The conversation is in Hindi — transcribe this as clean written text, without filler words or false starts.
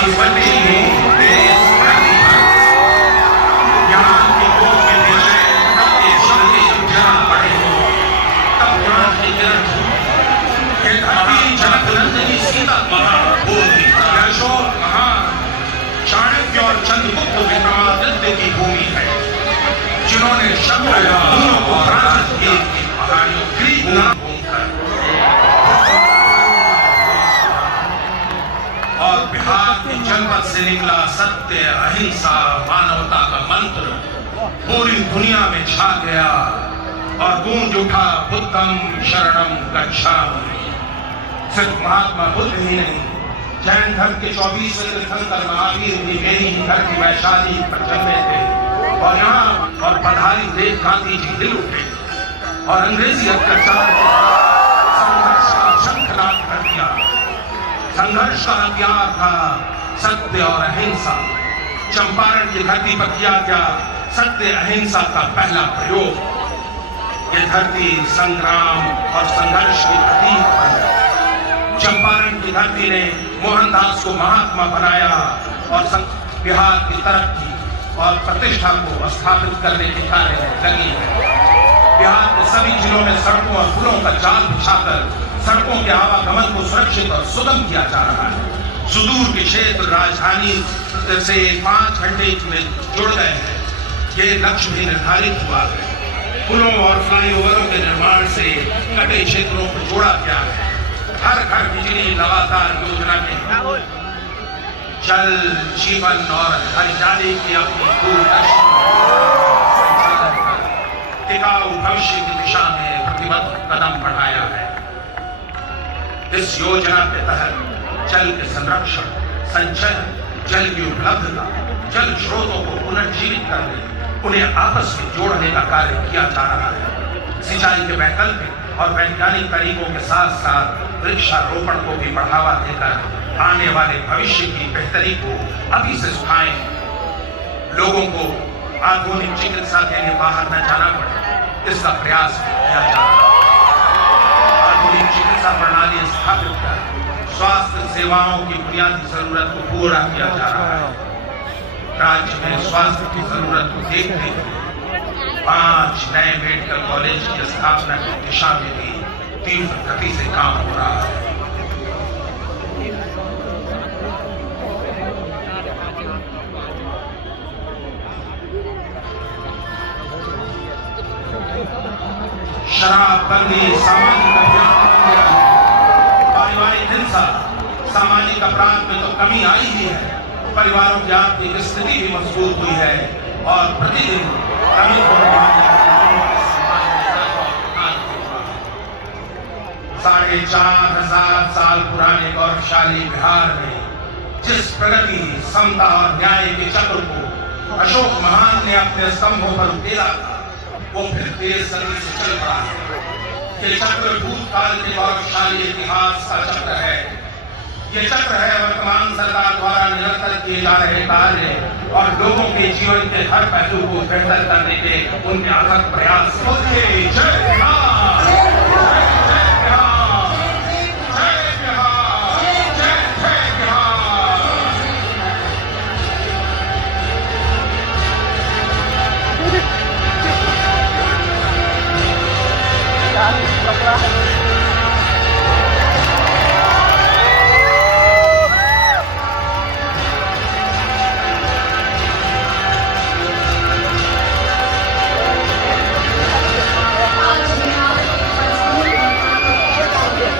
संपत्ति ज्ञान की गोद में भेजे तब ये शक्ति जरा बड़े हो, तब ज्ञान की किरण ये धरती जनक नंदिनी सीता महाभूमि यशोर महान चाणक्य और चंद्रगुप्त विक्रमादित्य की भूमि है, जिन्होंने शब्द को पराजित किया की कहानियों ग्रीक नाम और बिहार की जनपद से निकला सत्य अहिंसा मानवता का मंत्र पूरी दुनिया में छा गया और गूंज उठा बुद्धम शरणम गच्छामि। सिर्फ महात्मा बुद्ध ही नहीं, जैन धर्म के 24 तीर्थंकर महावीर भी मेरी ही घर की वैशाली पर जन्मे थे और यहाँ और पधारी देव गांधी जी हिल उठे और अंग्रेजी अत्याचार संघर्ष का शंखनाद कर दिया। संघर्ष का हथियार था सत्य और अहिंसा। चंपारण की धरती पर किया गया सत्य अहिंसा का पहला प्रयोग। ये धरती संग्राम और संघर्ष की प्रतीक बन गई। चंपारण की धरती ने मोहनदास को महात्मा बनाया और बिहार की तरक्की और प्रतिष्ठा को स्थापित करने के कार्य में लगी है। बिहार के सभी जिलों में सड़कों और पुलों का जाल बिछाकर सड़कों के आवागमन को सुरक्षित और सुगम किया जा रहा है। सुदूर के क्षेत्र राजधानी से 5 घंटे में जुड़ गए हैं। ये लक्ष्य भी निर्धारित हुआ है। पुलों और फ्लाईओवरों के निर्माण से कटे क्षेत्रों को जोड़ा गया है। हर घर बिजली लगातार योजना में जल जीवन और हरियाली की अपनी दूरदर्शी संचालन कर टिकाऊ भविष्य की दिशा में प्रतिबद्ध कदम बढ़ाया है। इस योजना के तहत जल के संरक्षण, संचयन, जल की उपलब्धता, जल स्रोतों को पुनर्जीवित करने, उन्हें आपस में जोड़ने का कार्य किया जा रहा है। सिंचाई के वैकल्पिक और वैज्ञानिक तरीकों के साथ साथ वृक्षारोपण को भी बढ़ावा देकर आने वाले भविष्य की बेहतरी को अभी से सिखाएं। लोगों को आधुनिक चिकित्सा के लिए बाहर न जाना पड़े, इसका प्रयास किया जा रहा है। आधुनिक चिकित्सा प्रणाली स्थापित कर स्वास्थ्य सेवाओं की बुनियादी जरूरत को पूरा किया जा रहा है। राज्य में स्वास्थ्य की जरूरत को देखते हुए 5 नए मेडिकल कॉलेज की स्थापना की दिशा में भी तीव्र गति से काम हो रहा है। शराबबंदी, सामाजिक अभियान, पारिवारिक हिंसा, सामाजिक अपराध में तो कमी आई ही है। परिवारों की आर्थिक स्थिति भी मजबूत हुई है और प्रतिदिन कमी होने वाली 4,500 साल पुराने गौरवशाली बिहार में जिस प्रगति, समता और न्याय के चक्र को अशोक महान ने अपने स्तंभों पर उकेरा था, वो फिर तेज गति से चल पड़ा है। ये चक्र भूतकाल के गौरवशाली इतिहास का चक्र है। ये चक्र है वर्तमान सरकार द्वारा निरंतर किए जा रहे कार्य और लोगों के जीवन के हर पहलू को बेहतर करने के उनके अथक प्रयास।